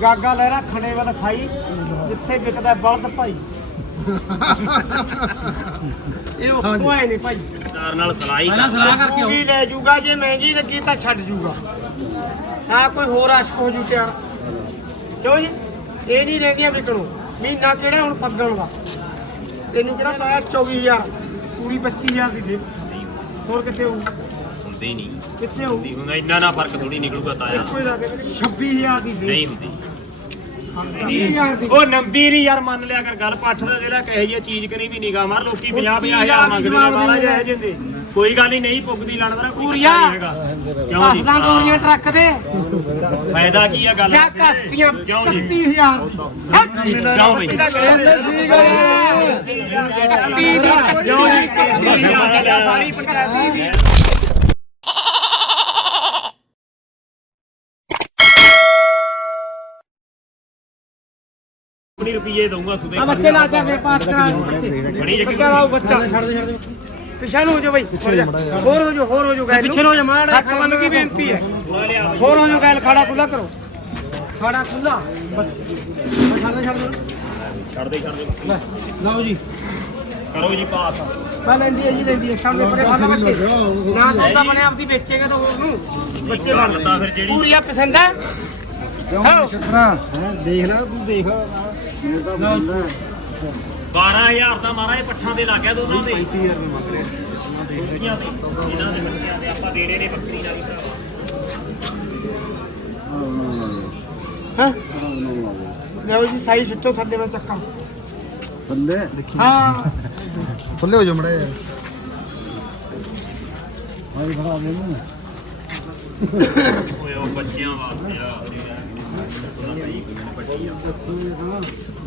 ਗਾਗਾ ਲਹਿਰਾ ਖੰਡੇ ਵੱਲ ਖਾਈ ਜਿੱਥੇ ਵਿਕਦਾ ਬਲਦ ਭਾਈ। ਇਹ ਉੱਥੋਂ ਆਏ ਨੇ ਭਾਈ। ਦਾਰ ਨਾਲ ਸਲਾਈ ਪਹਿਲਾਂ ਸਲਾਹ ਕਰਕੇ ਆਓ। ਵੀ ਲੈ ਜੂਗਾ ਜੇ ਮਹਿੰਗੀ ਲੱਗੀ ਤਾਂ ਛੱਡ ਜੂਗਾ। ਹਾਂ ਕੋਈ ਹੋਰ ਆਸ਼ਕ ਹੋ ਜੂ ਤਿਆਰ। ਕਿਉਂ ਜੀ? ਇਹ ਨਹੀਂ ਰਹਿੰਦੀਆਂ ਵਿਕਣੋਂ ਮਹੀਨਾ ਕਿਹੜਾ ਹੁਣ ਫੱਗਣ ਦਾ? ਤੈਨੂੰ ਕਿਹੜਾ ਪਾਇਆ 24000 ਪੂਰੀ 25000 ਦੀ ਦੇ। ਹੋਰ ਕਿੱਥੇ ਹੋਊ? ਹੁੰਦੀ ਨਹੀਂ। ਕਿੱਥੇ ਹੋਊ? ਹੁੰਦੀ ਹੁੰਦਾ ਇੰਨਾ ਨਾ ਫ਼ਰਕ ਥੋੜੀ ਨਿਕਲੂਗਾ ਤਾਇਆ ਇੱਕੋ ਹੀ ਲਾ ਕੇ 26000 ਦੀ ਦੇ ਨਹੀਂ ਹੁੰਦੀ। 20000 ਦੀ। ਉਹ ਨੰਦੀ ਨਹੀਂ ਯਾਰ ਮੰਨ ਲਿਆ ਕਰ ਗੱਲ ਪੱਠ ਦਾ ਜਿਹੜਾ ਕਹੇ ਜੀ ਚੀਜ਼ ਕਰੀ ਵੀ ਨਿਗਾ ਮਾਰ ਲੋਕੀ 50 50000 ਮੰਗਦੇ ਨੇ ਮਾਰਾ ਜਾਇ ਜਿੰਦੇ ਕੋਈ ਗੱਲ ਹੀ ਨਹੀਂ ਪੁੱਗਦੀ ਲੜਦਾ ਕੋਈ ਪੂਰੀਆਂ। ਨਹੀਂ ਹੈਗਾ। ਕਿਉਂ ਜੀ? ਫਸਦਾਂ ਗੋਰੀਆਂ ਟਰੱਕ ਦੇ। ਫਾਇਦਾ ਕੀ ਆ ਗੱਲ? ਜਾਂ? ਦਾ? ਕਸਤੀਆਂ ਕਿਉਂ ਜੀ? 31000 ਕਿਉਂ ਬਈ ਤੀ ਦੀ। ਕਿਉਂ ਜੀ? ਸਾਰੀ ਪੰਚਾਇਤ ਦੀ। ਆਪਣੀ ਰੁਪਏ ਦਊਂਗਾ ਸੁਦੇ ਆ ਬੱਚੇ ਲਾ ਜਾ ਕੇ ਪਾਸ ਕਰਾ ਬੱਚੇ। ਬੜੀ ਜੱਗੀ ਬੱਚਾ ਲਾਓ ਬੱਚਾ। ਛੱਡ ਦੇ ਛੱਡ ਦੇ। ਪਿਛਾ ਨੂੰ ਹੋ ਜਾ ਬਈ ਹੋਰ ਹੋ ਜਾ। ਹੋਰ ਹੋ ਜਾ ਗੈਲ ਪਿੱਛੇ ਨੂੰ ਹੋ ਜਾ ਮਾੜਾ ਹੱਥ ਬੰਨ ਕੀ ਬੇਨਤੀ ਹੈ। ਹੋਰ ਹੋ ਜਾ ਗੈਲ ਖਾੜਾ ਖੁੱਲਾ ਕਰੋ। ਖਾੜਾ ਖੁੱਲਾ ਛੱਡ ਦੇ ਛੱਡ ਦੇ। ਛੱਡ ਦੇ ਛੱਡ ਦੇ। ਲੈ, ਲਓ ਜੀ। ਕਰੋ ਜੀ ਪਾਸ। ਮੈਂ ਲੈਂਦੀ ਹੈ ਜੀ ਲੈਂਦੀ ਹੈ। ਸਾਹਮਣੇ ਪਰੇ ਖਾਣਾ ਬੱਚੇ। ਨਾ ਸੌਦਾ ਬਣਿਆ ਆਪਦੀ ਵੇਚੇਗਾ ਤਾਂ ਹੋਰ ਨੂੰ। ਬੱਚੇ ਬਣ ਤਾਂ ਫਿਰ ਜਿਹੜੀ ਪੂਰੀਆ ਪਸੰਦ ਹੈ। ਹਾਂ ਦੇਖ ਲੈ ਤੂੰ ਦੇਖ। 12000 ਦਾ ਮਾਰਾ ਇਹ ਪੱਠਾਂ ਦੇ ਲੱਗ ਗਿਆ ਦੋਨਾਂ ਦੇ। 35000 ਨੂੰ ਮੰਗ ਰਿਹਾ ਇਹਨਾਂ ਦੇ ਇਹਨਾਂ ਦੇ ਬੱਚਿਆਂ ਦੇ ਆਪਾਂ ਦੇਣੇ ਨੇ ਬੱਕਰੀ ਨਾਲ ਹੀ। ਭਰਾਵਾ ਹਾਂ ਲਿਓ ਜੀ ਸਾਈ ਸਿੱਟੋ ਥੱਲੇ ਮੈਂ ਚੱਕਾਂ। ਬੰਦੇ ਹਾਂ। ਖੁੱਲੇ ਹੋ ਜਾ ਮੜਾ ਯਾਰ ਆਈ ਬੜਾ ਮੈਨੂੰ ਓਏ ਉਹ ਬੱਚਿਆਂ ਵਾਸਤੇ ਆ।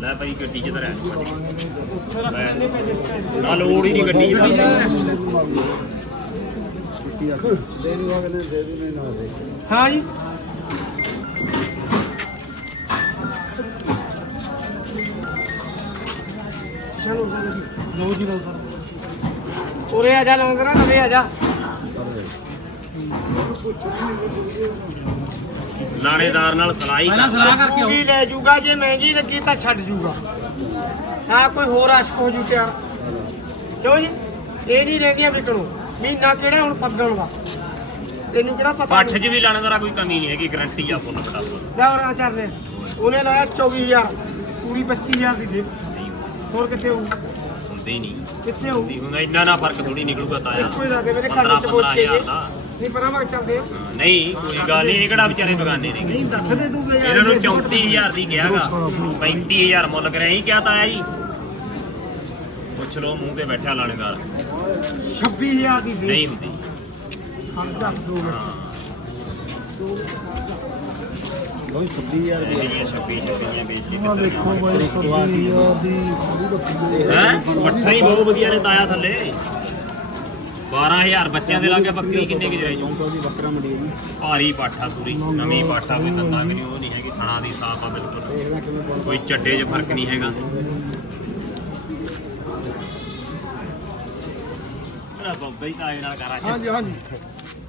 ਲੈ ਭਾਈ ਗੱਡੀ ਚ ਤਾਂ ਰਹਿ ਨਾ ਲੋੜ ਹੀ ਨਹੀਂ ਗੱਡੀ ਚ ਹਾਂ ਜੀ। ਚਲੋ ਲਓ ਜੀ, ਲਓ ਉਰੇ ਆ ਜਾ, ਲੰਗਰਾ, ਨਵੇਂ ਆ ਜਾ। ਲਾਣੇਦਾਰ ਨਾਲ ਸਲਾਈ ਪਹਿਲਾਂ ਸਲਾਹ ਕਰਕੇ ਆਓ। ਕੀ ਲੈ ਜੂਗਾ ਜੇ ਮਹਿੰਗੀ ਲੱਗੀ ਤਾਂ ਛੱਡ ਜੂਗਾ। ਹਾਂ ਕੋਈ ਹੋਰ ਆਸ਼ਕ ਹੋ ਜੂ ਤਿਆਰ ਕਿਉਂ ਜੀ? ਇਹ ਨਹੀਂ ਰਹਿੰਦੀਆਂ ਵਿਕਣੋਂ। ਮਹੀਨਾ ਕਿਹੜਾ ਹੁਣ ਫੱਗਣ ਦਾ ਤੈਨੂੰ ਕਿਹੜਾ ਪਤਾ ਪੱਠ 'ਚ ਵੀ ਲਾਣੇਦਾਰਾ ਕੋਈ ਕਮੀ ਨਹੀਂ ਹੈਗੀ ਗਰੰਟੀ ਆ ਫੁੱਲ ਬੜਾ ਲੈ ਹੋਰ ਚੱਲਦੇ ਉਹਨੇ ਲਾਇਆ 24000 ਪੂਰੀ 25000 ਦੀ ਦੇ ਹੋਰ ਕਿੱਥੇ ਹੋਊ? ਹੁੰਦੀ ਨਹੀਂ। ਕਿੱਥੇ ਹੋਊ? ਹੁੰਦੀ ਹੁੰਦਾ ਇੰਨਾ ਨਾ ਫ਼ਰਕ ਥੋੜੀ ਨਿਕਲੂਗਾ ਤਾਇਆ ਇੱਕੋ ਹੀ ਲਾ ਕੇ ਮੇਰੇ ਘਰ ਵਿੱਚ ਪਹੁੰਚ ਕੇ ਜੇ। ਨਹੀਂ ਪਰਾਂ ਵਗ ਚੱਲਦੇ ਆ। ਨਹੀਂ ਕੋਈ ਗੱਲ ਨਹੀਂ ਇਹ ਕਿਹੜਾ ਵਿਚਾਰੇ ਬਗਾਨੇ ਨੇ? ਨਹੀਂ ਦੱਸ ਦੇ ਤੂੰ ਵੀ ਇਹਨਾਂ ਨੂੰ 34000 ਦੀ ਕਿਹਾਗਾ 35000 ਮੁੱਲ ਕਰਿਆ ਹੀ ਕਿਹਾ ਤਾਇਆ ਜੀ। ਪੁੱਛ ਲੋ ਮੂੰਹ ਤੇ ਬੈਠਾ ਲਾਣੇਦਾਰ 26000 ਦੀ ਦੇ। ਨਹੀਂ ਹੁੰਦੀ। ਹਮ ਦੱਸ ਦੋ ਹਾਂ। ਲੋਈ 26000 ਜਿਹੜੀਆਂ 26 26 ਵੇਚੀ ਆ ਦੇਖੋ ਬਾਈ 26000 ਦੀ। ਹੈ? ਪੱਠਾ ਹੀ ਬਹੁਤ ਵਧੀਆ ਨੇ ਤਾਇਆ ਥੱਲੇ। 12000 ਬੱਚਿਆਂ ਦੇ ਲਾਗੇ ਬੱਕਰੀ ਕਿੰਨੇ ਕਿ ਦੀ ਬੱਕਰਾ ਮੰਡੀ ਭਾਰੀ ਪਾਠਾ ਪੂਰੀ ਨਵੀਂ ਪਾਠਾ ਕੋਈ ਤੰਦਾ ਵੀ ਨਹੀਂ ਉਹ ਨਹੀਂ ਹੈਗੀ ਥਣਾ ਦੀ ਸਾਫ਼ ਆ ਬਿਲਕੁਲ। ਕੋਈ ਚੱਡੇ 'ਚ ਫ਼ਰਕ ਨਹੀਂ ਹੈਗਾ। ਮੇਰਾ ਬੰਬਈ ਤਾਂ ਆਏ ਨਾਲ ਕਰਾਂ ਹਾਂਜੀ ਹਾਂਜੀ।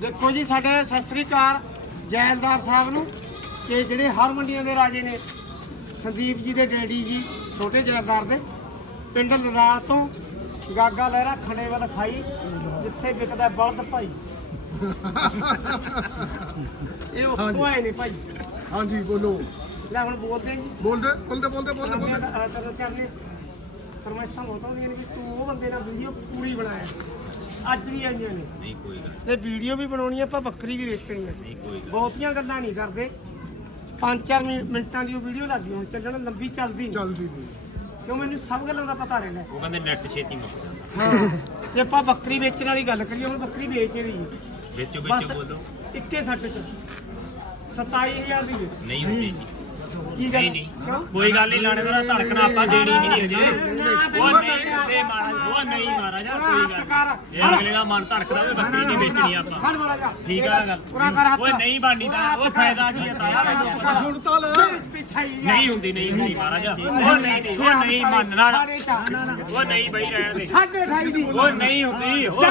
ਦੇਖੋ ਜੀ ਸਾਡੇ ਸਤਿ ਸ੍ਰੀ ਅਕਾਲ ਜੈਲਦਾਰ ਸਾਹਿਬ ਨੂੰ ਕਿ ਜਿਹੜੇ ਹਰ ਮੰਡੀਆਂ ਦੇ ਰਾਜੇ ਨੇ ਸੰਦੀਪ ਜੀ ਦੇ ਡੈਡੀ ਜੀ ਛੋਟੇ ਜੈਲਦਾਰ ਦੇ ਪਿੰਡ ਲਦਾਰ ਤੋਂ ਗਾਗਾ ਲਹਿਰਾ ਖੰਡੇ ਵੱਲ ਖਾਈ ਜਿੱਥੇ ਵਿਕਦਾ ਬਲਦ ਭਾਈ। ਇਹ ਉੱਥੋਂ ਆਏ ਨੇ ਭਾਈ। ਹਾਂਜੀ ਬੋਲੋ। ਲੈ ਹੁਣ ਬੋਲਦੇ ਜੀ। ਬੋਲਦੇ ਬੋਲਦੇ ਬੋਲਦੇ ਬੋਲਦੇ ਬੋਲਦੇ। ਤੇਰੇ ਚਰਨੇ ਫਰਮਾਇਸ਼ਾਂ ਬਹੁਤ ਆਉਂਦੀਆਂ ਨੇ ਵੀ ਤੂੰ ਉਹ ਬੰਦੇ ਨਾਲ ਵੀਡੀਓ ਪੂਰੀ ਬਣਾਇਆ। ਅੱਜ ਵੀ ਆਈਆਂ ਨੇ। ਨਹੀਂ ਕੋਈ ਗੱਲ ਤੇ ਵੀਡੀਓ ਵੀ ਬਣਾਉਣੀ ਆ, ਆਪਾਂ ਬੱਕਰੀ ਵੀ ਵੇਚਣੀ ਹੈ ਨਹੀਂ ਕੋਈ ਗੱਲ ਬਹੁਤੀਆਂ ਗੱਲਾਂ ਨਹੀਂ ਕਰਦੇ। 5-4 ਮਿੰਟਾਂ ਦੀ ਉਹ ਵੀਡੀਓ ਲੱਗੀ ਹੁਣ ਚੱਲਣ ਲੰਬੀ ਚੱਲਦੀ ਨਹੀਂ। ਚੱਲਦੀ ਕਿਉਂ ਮੈਨੂੰ ਸਭ ਗੱਲਾਂ ਦਾ ਪਤਾ ਰਹਿੰਦਾ ਉਹ ਕਹਿੰਦੇ ਨੈਟ ਛੇਤੀ ਮੁੱਕ ਜਾਂਦਾ। ਹਾਂ। ਤੇ ਆਪਾਂ ਬੱਕਰੀ ਵੇਚਣ ਵਾਲੀ ਗੱਲ ਕਰੀਏ ਹੁਣ ਬੱਕਰੀ ਵੇਚ ਰਹੀ ਹੈ। ਵਿੱਚੋਂ ਬਸ ਵਿੱਚੋਂ ਬੋਲੋ। ਇੱਕੇ ਸੱਟ ਚ। 27000 ਦੀ। ਨਹੀਂ ਹੁੰਦੀ ਜੀ। ਕੀ ਗੱਲ? ਨਹੀਂ ਨਹੀਂ। ਕੋਈ ਗੱਲ ਨਹੀਂ ਲਾਣੇ ਦਾ ਧੜਕਣਾ ਆਪਾਂ ਦੇਣੀ ਵੀ ਨਹੀਂ ਅਜੇ। ਉਹ ਨਹੀਂ ਤੇ ਮਾਰਾ ਉਹ ਨਹੀਂ ਮਾਰਾ ਜਾ ਕੋਈ ਗੱਲ। ਇਹ ਅਗਲੇ ਦਾ ਮਨ ਧੜਕਦਾ ਵੀ ਬੱਕਰੀ ਨਹੀਂ ਵੇਚਣੀ ਆਪਾਂ। ਠੀਕ ਆ ਗੱਲ। ਓਏ ਨਹੀਂ ਬਾਣੀ ਦਾ ਉਹ ਫਾਇਦਾ ਕੀ ਹੈ ਤਾਇਆ ਸੁਣ ਤਾਂ ਲੈ। ਬੇਇੱਜ਼ਤੀ ਨਹੀਂ ਹੁੰਦੀ ਨਹੀਂ ਹੁੰਦੀ ਮਹਾਰਾਜ। ਉਹ ਨਹੀਂ ਉਹ ਨਹੀਂ ਮੰਨਣਾ। ਉਹ ਨਹੀਂ ਬਈ ਰਹਿਣ ਦੇ। ਸਾਢੇ 28 ਦੀ। ਉਹ ਨਹੀਂ ਹੁੰਦੀ ਉਹ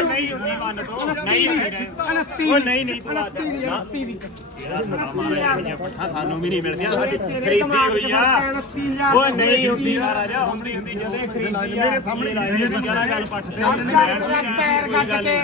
ਉਹ ਨਹੀਂ ਹੁੰਦੀ ਮੰਨ ਤੂੰ। ਨਹੀਂ ਹੁੰਦੀ ਰਹਿਣ ਦੇ। 29 ਉਹ ਨਹੀਂ ਨਹੀਂ ਤੂੰ ਆ 29 ਦੀ 29 ਦੀ ਇਹਦਾ ਸਾਡਾ ਮਹਾਰਾਜ ਇਹ ਪੱਠਾ ਸਾਨੂੰ ਵੀ ਨਹੀਂ ਮਿਲਦੀਆਂ ਸਾਡੀ ਤੇਰੇ ਖਰੀਦੀ ਦਿਮਾਗ ਹੋਈ ਚ ਆ। ਬੱਚੇ 29000 ਉਹ ਨਹੀਂ ਹੁੰਦੀ ਮਹਾਰਾਜ ਹੁੰਦੀ ਹੁੰਦੀ ਜਦੇ ਖਰੀਦੀ ਮੇਰੇ ਸਾਹਮਣੇ ਗੱਲ ਪੱਠ ਤੇ ਪੈਰ ਕੱਟ ਕੇ।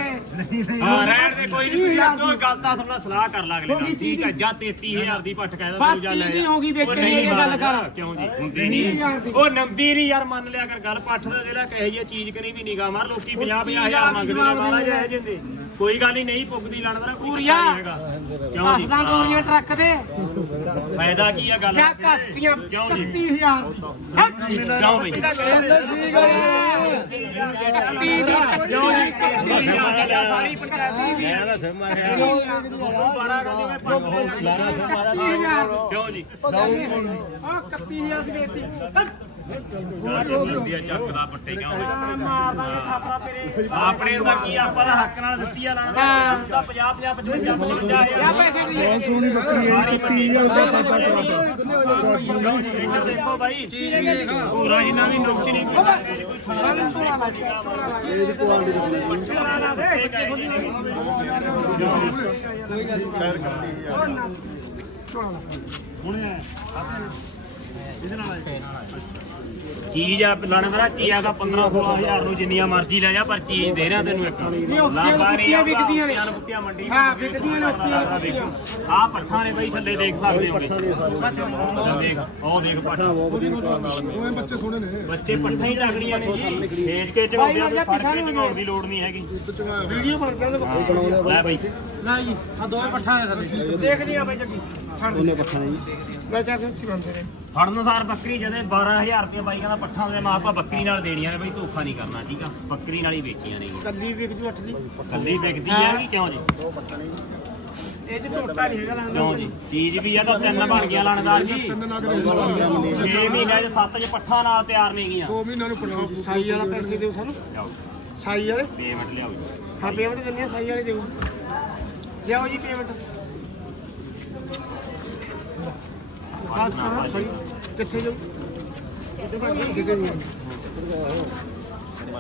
ਹਾਂ ਰਹਿਣ ਦੇ ਕੋਈ ਨਹੀਂ। ਤੁਸੀਂ ਆਪੋ ਗੱਲ ਤਾਂ ਸੁਣਨਾ ਸਲਾਹ ਕਰ ਲਾ ਅਗਲੇ ਨਾਲ ਠੀਕ ਹੈ ਜਾਂ 33000 ਦੀ ਪੱਠ ਕਹਿ ਦੋ ਤੂੰ ਜਾ ਲੈ ਬਾਕੀ ਨਹੀਂ ਹੋਗੀ ਵੇਚਣੀ ਉਹ ਨਹੀਂ ਇਹ ਗੱਲ ਕਰ। ਮਹਾਰਾਜ, ਕਿਉਂ ਜੀ? ਹੁੰਦੀ 30000 ਦੀ। ਨਹੀਂ ਉਹ ਨੰਦੀ ਨਹੀਂ ਯਾਰ ਮੰਨ ਲਿਆ ਕਰ ਗੱਲ ਪੱਠ ਦਾ ਜਿਹੜਾ ਕਹੇ ਜੀ ਚੀਜ਼ ਕਰੀ ਵੀ ਨਿਗਾ ਮਾਰ ਲੋਕੀ 50 50000 ਮੰਗਦੇ ਮਹਾਰਾਜ ਇਹ ਜਿੰਦੇ। ਕੋਈ ਗੱਲ ਹੀ ਨਹੀਂ ਪੁੱਗਦੀ ਲੜਦਾ ਕੋਈ ਪੂਰੀਆਂ। ਹੈਗਾ। ਕਿਉਂ ਜੀ? ਹੱਸਦਾ ਗੋਰੀਆਂ ਟਰੱਕ ਦੇ ਫਾਇਦਾ ਕੀ ਆ ਗੱਲ ਜਾਂ ਕਰਦੇ? ਕਸਤੀਆਂ ਕਿਉਂ ਜੀ? 31000 ਕਿਉਂ ਬਈ? ਦੀ। ਕਿਉਂ ਜੀ? ਸਾਰੀ ਪੰਚਾਇਤੀ ਦੀ ਮੈਂ ਤਾਂ ਸਿਮ ਮਾਰਿਆ। ਬਾਰਾਂ ਕਹਿੰਦੇ ਕਿਉਂ ਜੀ ਉਹ 31000 ਦੀ। ਵੇਚੀ ਹੁੰਦੀ ਆ ਚੱਕ ਦਾ ਪੱਟੇ ਮਾਰਦਾ ਥਾਪੜਾ ਤੇਰੇ। ਆਪਣੇ ਦਾ ਕੀ ਆਪਾਂ ਦਾ ਹੱਕ ਨਾਲ ਦਿੱਤੀ ਆ ਲਾਣਾ ਹਾਂ। 50 50 55 55 ਕਿਆ ਪੈਸੇ ਦੀ ਸੋਹਣੀ ਬੱਕਰੀ ਹੈ 30000 ਦਾ ਸੱਚਾ ਕਰਾਤਾ ਦੇਖੋ ਬਾਈ। ਪੂਰਾ ਇਹਨਾਂ ਦੀ ਨੁਕਸ ਨਹੀਂ ਕੋਈ। ਸਾਨੂੰ ਸੋਨਾ ਲੱਗ ਗਿਆ ਸੋਨਾ ਕੁਆਲਿਟੀ ਸੋਨਾ ਨਾ ਦੇ ਚੀਜ਼ ਆ ਚੀਜ਼ ਆ 15 16000 ਨੂੰ ਜਿੰਨੀਆਂ ਮਰਜ਼ੀ ਲੈ ਜਾ ਪਰ ਚੀਜ਼ ਦੇ ਰਿਹਾ ਤੈਨੂੰ ਇੱਕ। ਨਹੀਂ, ਉੱਥੇ ਉੱਥੇ ਵਿਕਦੀਆਂ ਨੇ। ਬੁੱਟੀਆਂ ਮੰਡੀ ਹਾਂ, ਵਿਕਦੀਆਂ ਨੇ, ਵਿਕਦੀਆਂ। ਆ ਪੱਠਾਂ ਨੇ ਬਾਈ ਥੱਲੇ ਦੇਖ ਸਕਦੇ ਹੋਗੇ ਦੇਖ ਉਹ ਦੇਖ ਪੱਠਾਂ। ਦੋਵੇਂ ਬੱਚੇ ਸੋਹਣੇ ਨੇ। ਬੱਚੇ ਪੱਠਾਂ ਹੀ ਲੱਗਣੀਆਂ ਨੇ ਜੀ। ਭੇਜ ਕੇ ਚਵਾਉਂਦੇ ਆ? ਫੜ ਕੇ ਚਵਾਉਣ ਦੀ ਲੋੜ। ਨਹੀਂ ਹੈਗੀ। ਵੀਡੀਓ ਬਣ ਤੇ ਲੈ ਬਾਈ। ਨਾ ਜੀ ਆ ਦੋਵੇਂ ਪੱਠਾਂ ਦੇ ਥੱਲੇ ਦੇਖਦੀ ਆ ਬਈ ਜੱਗੀ ਉਹਨੇ ਪੱਠਾ ਜੀ। ਮੈਂ ਚਾਹ ਕੇ ਉੱਥੇ ਬੰਦੇ ਨੇ ਫੜਨ ਸਾਰ ਬੱਕਰੀ ਜਦੇ 12000 ਰੁਪਏ ਬਾਈ ਕਹਿੰਦਾ ਪੱਠਾਂ ਦੇ ਮਾਂ ਆਪਾਂ ਬੱਕਰੀ ਨਾਲ ਦੇਣੀਆਂ ਨੇ ਬਈ ਧੋਖਾ ਨਹੀਂ ਕਰਨਾ ਠੀਕ ਆ? ਬੱਕਰੀ ਨਾਲ ਹੀ ਵੇਚੀਆਂ ਨੇ ਕੱਲੀ ਵਿਕ ਜੂ ਅੱਠ ਦੀ। ਕੱਲੀ ਵਿਕਦੀ ਹੈ ਕਿ ਕਿਉਂ ਜੀ? ਇਹ ਚ ਝੋਟਾ ਨਹੀਂ ਹੈਗਾ ਲਾਂਦਾ ਕਿਉਂ ਜੀ? ਚੀਜ਼ ਵੀ ਆ ਤਾਂ ਤਿੰਨ ਬਣ ਗਿਆ ਲਾਣੇਦਾਰ ਜੀ। ਤਿੰਨ ਲੱਗ ਰਹੇ 6 ਮਹੀਨਿਆਂ ਚ 7 ਚ ਪੱਠਾਂ ਨਾਲ ਤਿਆਰ ਨਹੀਂ ਗਈਆਂ। ਦੋ ਮਹੀਨਿਆਂ ਨੂੰ ਪੰਜਾਬ ਸਾਈ ਵਾਲਾ ਪੈਸੇ ਦਿਓ ਸਾਨੂੰ। ਲਿਆਓ ਸਾਈ ਵਾਲੇ? ਪੇਮੈਂਟ ਲਿਆਓ ਜੀ। ਹਾਂ ਪੇਮੈਂਟ ਦਿੰਦੇ ਆ ਸਾਈ ਵਾਲੇ ਦਿਓ। ਲਿਆਓ ਜੀ ਪੇਮੈਂਟ ਬਾਤ ਸੁਣੋ ਭਾਈ ਕਿੱਥੇ ਜਾਊ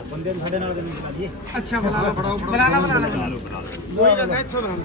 ਬੰਦੇ ਨੂੰ ਸਾਡੇ ਨਾਲ ਜੀ ਅੱਛਾ ਬੁਲਾ ਲਾ ਬੁਲਾ ਲਾ ਬੁਲਾ ਲਾ ਚਲੋ ਬਣਾ ਲਓ ਕੋਈ ਗੱਲ ਨਹੀਂ ਇੱਥੋਂ ਦਾ